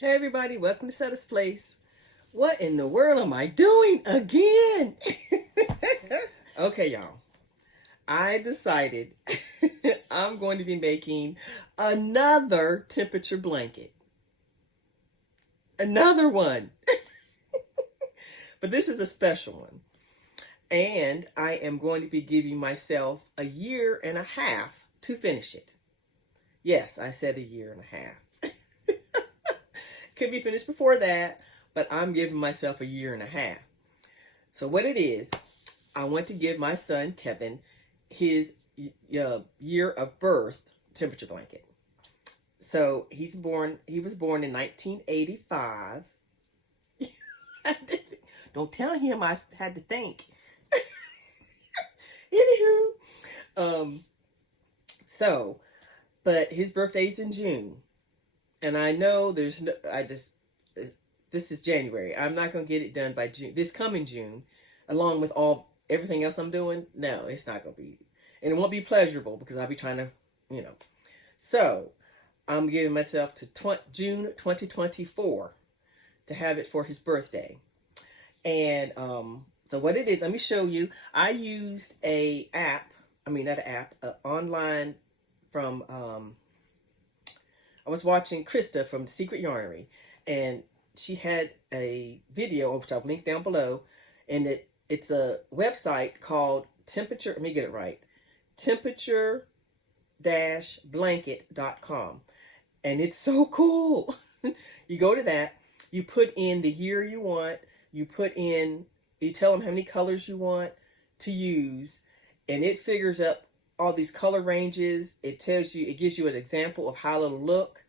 Hey everybody, welcome to SETTA'S Place. What in the world am I doing again? Okay, y'all. I decided I'm going to be making another temperature blanket. Another one. But this is a special one. And I am going to be giving myself a year and a half to finish it. Yes, I said a year and a half. Could be finished before that, but I'm giving myself a year and a half. So what it is, I want to give my son Kevin his year of birth temperature blanket. So he was born in 1985. Don't tell him I had to think. Anywho, so, but his birthday's in June. And I know this is January. I'm not going to get it done by June, this coming June, along with everything else I'm doing. No, it's not going to be, and it won't be pleasurable because I'll be trying to, you know. So I'm giving myself to June 2024 to have it for his birthday. And so what it is, let me show you. I used an online from, I was watching Krista from The Secret Yarnery, and she had a video, which I'll link down below, and it's a website called Temperature, let me get it right, temperature-blanket.com, and it's so cool. You go to that, you put in the year you want, you tell them how many colors you want to use, and it figures up all these color ranges. It gives you an example of how it'll look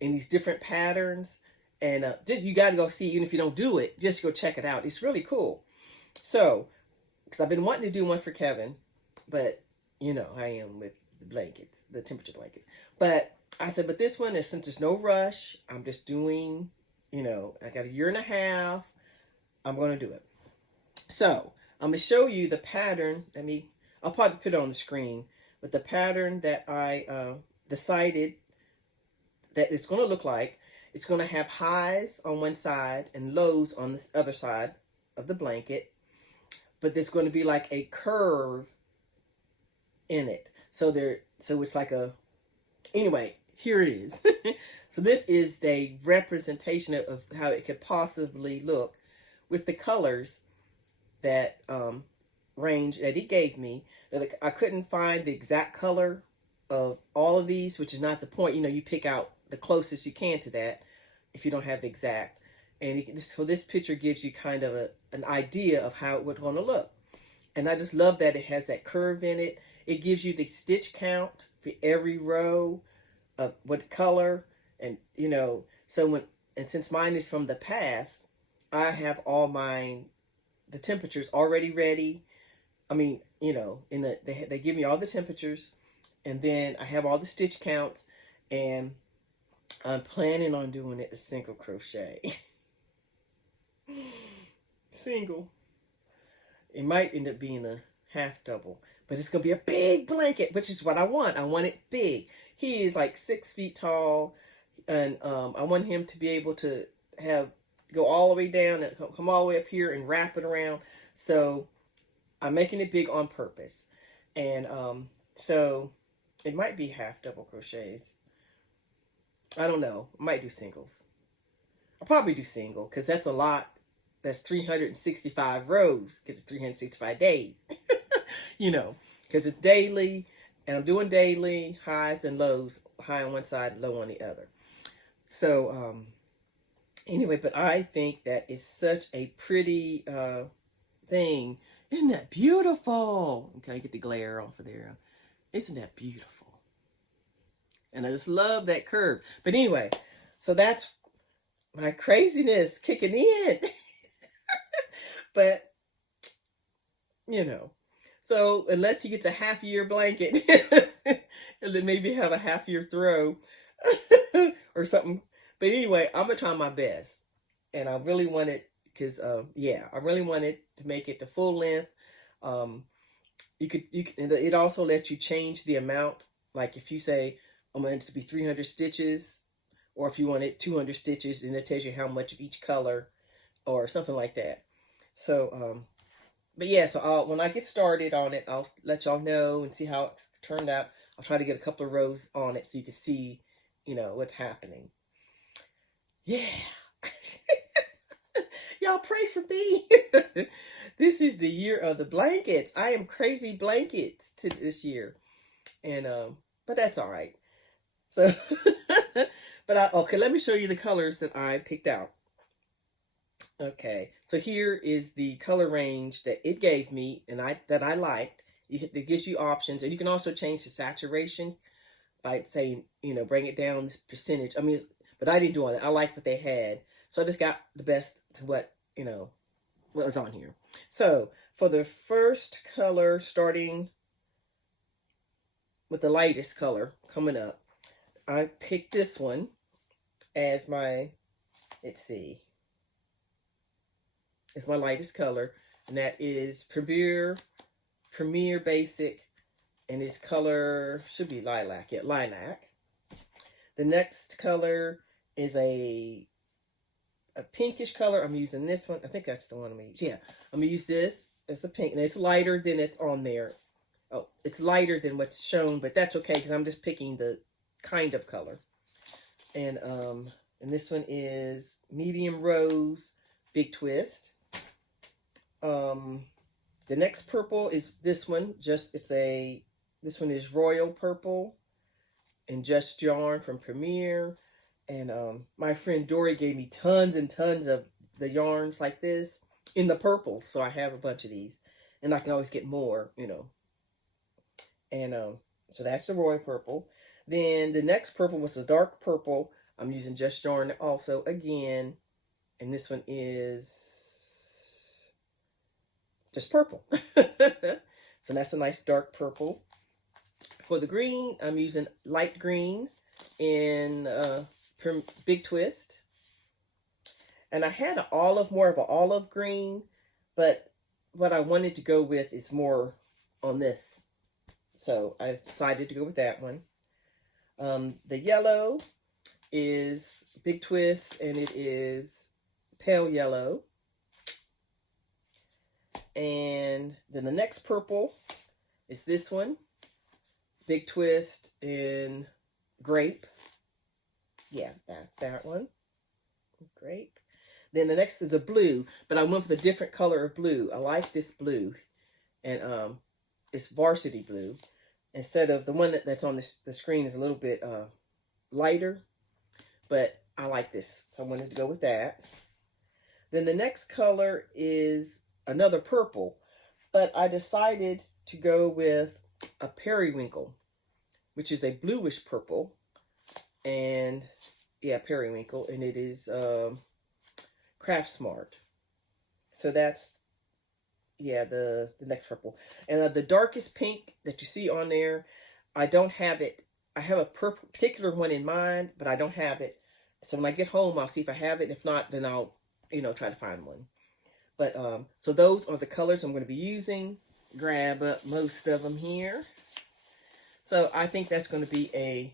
in these different patterns. And just, you got to go see, even if you don't do it, just go check it out. It's really cool. So, because I've been wanting to do one for Kevin, but you know, I am with the blankets, the temperature blankets. But I said, but this one, since there's no rush, I'm just doing, I got a year and a half, I'm going to do it. So, I'm going to show you the pattern. I'll probably put it on the screen, but the pattern that I decided that it's going to look like. It's going to have highs on one side and lows on the other side of the blanket, but there's going to be like a curve in it. So it's like anyway, here it is. So this is the representation of how it could possibly look with the colors that range that he gave me. I couldn't find the exact color of all of these, which is not the point. You pick out the closest you can to that if you don't have the exact. And so this picture gives you kind of an idea of how it would want to look. And I just love that it has that curve in it. It gives you the stitch count for every row of what color. And, since mine is from the past, I have all the temperatures already ready. I mean, they give me all the temperatures, and then I have all the stitch counts, and I'm planning on doing it a single crochet. Single. It might end up being a half double, but it's going to be a big blanket, which is what I want. I want it big. He is like 6 feet tall, and I want him to be able to go all the way down and come all the way up here and wrap it around. So I'm making it big on purpose. And so it might be half double crochets. I don't know. I might do singles. I'll probably do single because that's a lot. That's 365 rows because it's 365 days. Because it's daily, and I'm doing daily highs and lows, high on one side, low on the other. So anyway, but I think that is such a pretty thing. Isn't that beautiful? Can I get the glare off of there? Isn't that beautiful? And I just love that curve. But anyway, so that's my craziness kicking in. But, so unless he gets a half-year blanket, and then maybe have a half-year throw or something. But anyway, I'm going to try my best. And I really want it, because, I really wanted to make it the full length. It also lets you change the amount. Like if you say, I'm going to be 300 stitches, Or if you wanted 200 stitches, and it tells you how much of each color or something like that. So, but yeah, so when I get started on it, I'll let y'all know and see how it's turned out. I'll try to get a couple of rows on it so you can see, what's happening. Yeah. Y'all pray for me. This is the year of the blankets. I am crazy blankets to this year. And but that's all right. So okay, let me show you the colors that I picked out. Okay, so here is the color range that it gave me and that I liked. It gives you options, and you can also change the saturation by saying, bring it down this percentage. I mean, but I didn't do all that. I liked what they had. So I just got the best to what was on here. So for the first color, starting with the lightest color coming up, I picked this one as my, let's see, it's my lightest color, and that is Premier Basic, and its color should be lilac. Yeah, lilac. The next color is a pinkish color. I'm using this one. I think that's the one I'm going to use. Yeah, I'm going to use this. It's a pink, and it's lighter than it's on there. Oh, it's lighter than what's shown, but that's okay because I'm just picking the kind of color. And this one is Medium Rose Big Twist. The next purple is this one. This one is Royal Purple and Just Yarn from Premier. And my friend Dory gave me tons and tons of the yarns like this in the purples. So I have a bunch of these. And I can always get more, And so that's the Royal Purple. Then the next purple was the dark purple. I'm using Just Yarn also again. And this one is just purple. So that's a nice dark purple. For the green, I'm using light green in Big Twist. And I had more of an olive green, but what I wanted to go with is more on this. So I decided to go with that one. The yellow is Big Twist, and it is pale yellow. And then the next purple is this one, Big Twist in Grape. Yeah, that's that one. Grape. Then the next is a blue, but I went with a different color of blue. I like this blue, and it's Varsity Blue. Instead of the one that's on the screen is a little bit lighter, but I like this, so I wanted to go with that. Then the next color is another purple, but I decided to go with a periwinkle, which is a bluish purple, and yeah, periwinkle, and it is Craft Smart. So that's, yeah, the next purple. And the darkest pink that you see on there, I don't have it. I have a particular one in mind, but I don't have it. So when I get home, I'll see if I have it. If not, then I'll, try to find one. But, so those are the colors I'm going to be using. Grab up most of them here. So I think that's going to be a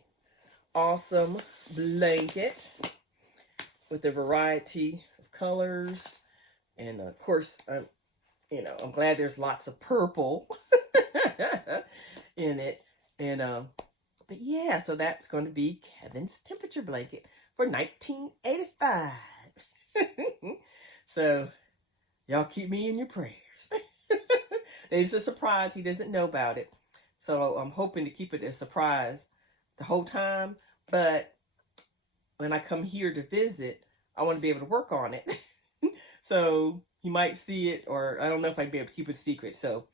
awesome blanket with a variety of colors. And of course, I'm glad there's lots of purple in it. And, but yeah, so that's going to be Kevin's temperature blanket for 1985. So y'all keep me in your prayers. It's a surprise. He doesn't know about it. So I'm hoping to keep it a surprise the whole time. But when I come here to visit, I want to be able to work on it. So he might see it, or I don't know if I'd be able to keep it a secret. So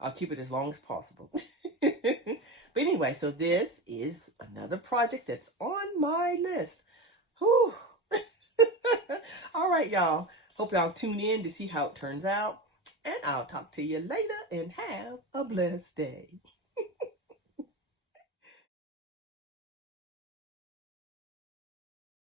I'll keep it as long as possible. But anyway, so this is another project that's on my list. Whew. All right, y'all. Hope y'all tune in to see how it turns out. And I'll talk to you later, and have a blessed day.